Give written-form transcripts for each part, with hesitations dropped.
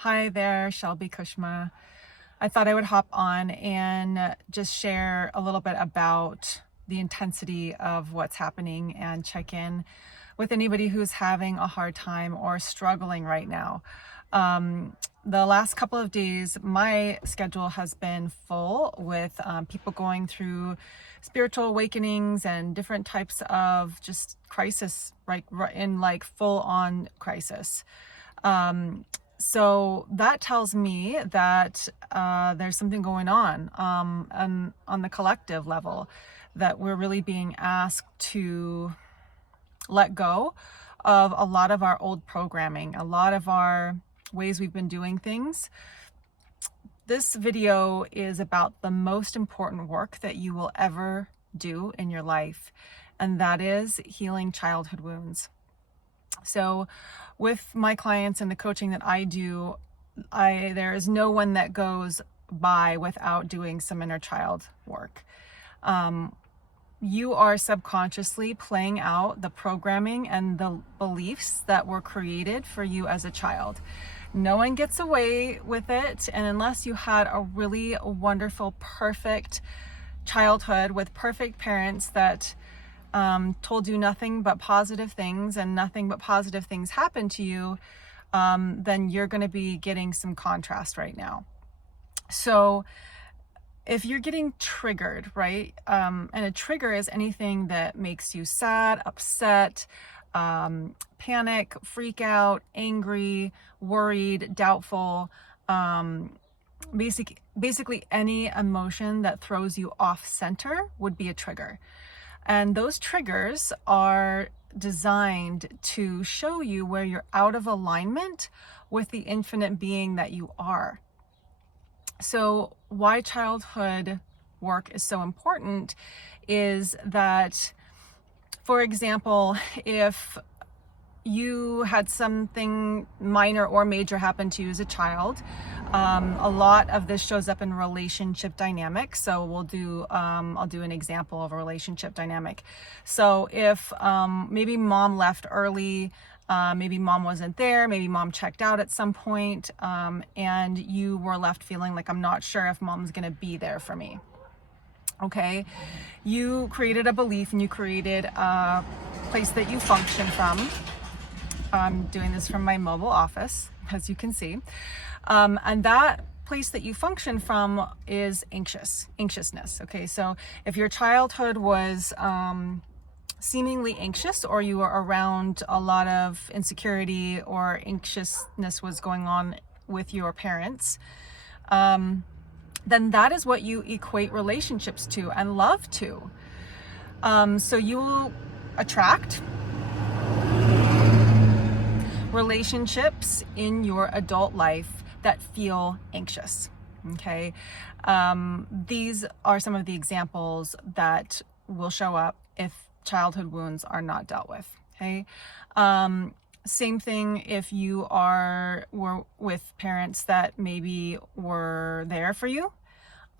Hi there, Shelby Kushma. I thought I would hop on and just share a little bit about the intensity of what's happening and check in with anybody who's having a hard time or struggling right now. The last couple of days, my schedule has been full with people going through spiritual awakenings and different types of just crisis, right, in like full on crisis. So that tells me that there's something going on the collective level, that we're really being asked to let go of a lot of our old programming, a lot of our ways we've been doing things. This video is about the most important work that you will ever do in your life, and that is healing childhood wounds. So with my clients and the coaching that I do, there is no one that goes by without doing some inner child work. You are subconsciously playing out the programming and the beliefs that were created for you as a child. No one gets away with it, and unless you had a really wonderful, perfect childhood with perfect parents that told you nothing but positive things and nothing but positive things happened to you, then you're going to be getting some contrast right now. So if you're getting triggered, right, and a trigger is anything that makes you sad, upset, panic, freak out, angry, worried, doubtful, basically any emotion that throws you off center would be a trigger. And those triggers are designed to show you where you're out of alignment with the infinite being that you are. So why childhood work is so important is that, for example, if you had something minor or major happen to you as a child, a lot of this shows up in relationship dynamics. So I'll do an example of a relationship dynamic. So if maybe mom left early, maybe mom wasn't there, maybe mom checked out at some point, and you were left feeling like, I'm not sure if mom's gonna be there for me. Okay, you created a belief and you created a place that you function from. I'm doing this from my mobile office, as you can see. And that place that you function from is anxiousness. Okay, so if your childhood was seemingly anxious, or you were around a lot of insecurity or anxiousness was going on with your parents, then that is what you equate relationships to and love to. So you will attract relationships in your adult life that feel anxious. Okay, these are some of the examples that will show up if childhood wounds are not dealt with. Okay, same thing if you were with parents that maybe were there for you,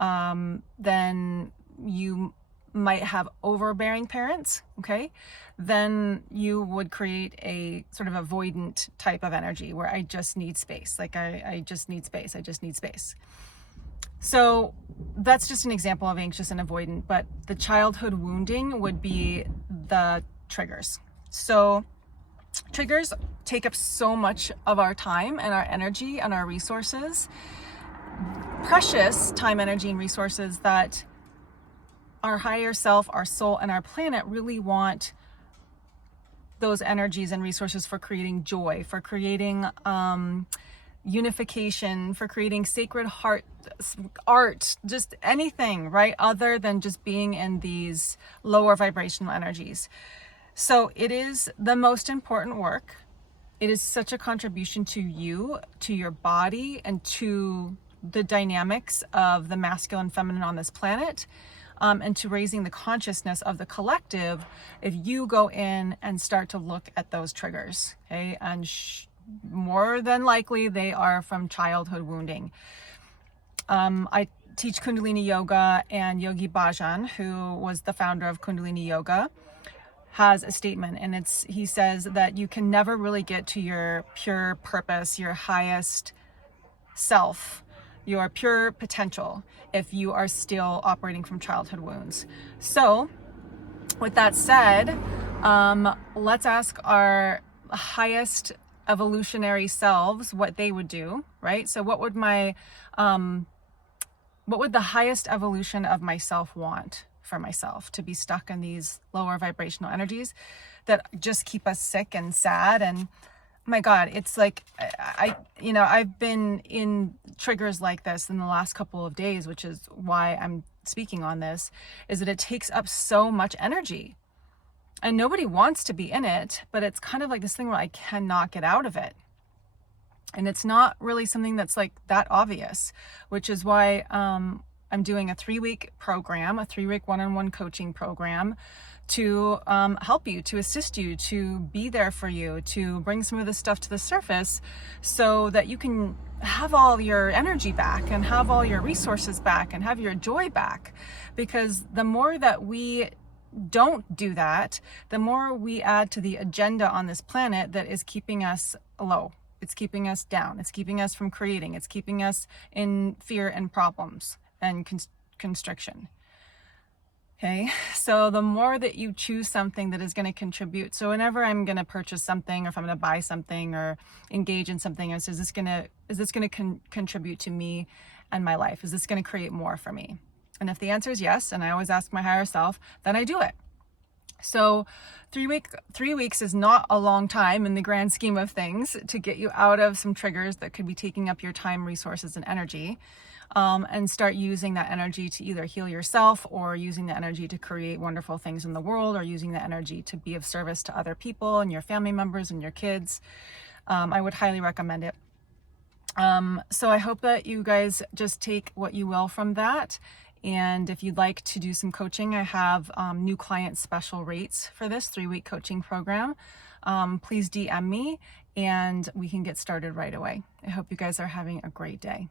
then you might have overbearing parents. Okay, then you would create a sort of avoidant type of energy where I just need space. Like I just need space. I just need space. So that's just an example of anxious and avoidant, but the childhood wounding would be the triggers. So triggers take up so much of our time and our energy and our resources, precious time, energy, and resources that our higher self, our soul, and our planet really want those energies and resources for creating joy, for creating unification, for creating sacred heart art, just anything, right, other than just being in these lower vibrational energies. So it is the most important work. It is such a contribution to you, to your body, and to the dynamics of the masculine and feminine on this planet, and to raising the consciousness of the collective if you go in and start to look at those triggers. Okay, and more than likely they are from childhood wounding. I teach Kundalini Yoga, and Yogi Bhajan, who was the founder of Kundalini Yoga, has a statement, and he says that you can never really get to your pure purpose, your highest self, your pure potential, if you are still operating from childhood wounds. So with that said, let's ask our highest evolutionary selves what they would do, right? So what would the highest evolution of myself want for myself? To be stuck in these lower vibrational energies that just keep us sick and sad. And my God, it's like, I've been in triggers like this in the last couple of days, which is why I'm speaking on this, is that it takes up so much energy. And nobody wants to be in it, but it's kind of like this thing where I cannot get out of it. And it's not really something that's like that obvious, which is why I'm doing a 3-week program, a 3-week one-on-one coaching program to help you, to assist you, to be there for you, to bring some of this stuff to the surface so that you can have all your energy back and have all your resources back and have your joy back. Because the more that we don't do that, the more we add to the agenda on this planet that is keeping us low. It's keeping us down. It's keeping us from creating. It's keeping us in fear and problems and constriction. Okay, so the more that you choose something that is going to contribute. So whenever I'm going to purchase something, or if I'm going to buy something or engage in something, is this going to contribute to me and my life? Is this going to create more for me? And if the answer is yes, and I always ask my higher self, then I do it. So 3 weeks is not a long time in the grand scheme of things to get you out of some triggers that could be taking up your time, resources, and energy, and start using that energy to either heal yourself, or using the energy to create wonderful things in the world, or using the energy to be of service to other people and your family members and your kids. I would highly recommend it. So I hope that you guys just take what you will from that. And if you'd like to do some coaching, I have new client special rates for this 3-week coaching program. Please DM me and we can get started right away. I hope you guys are having a great day.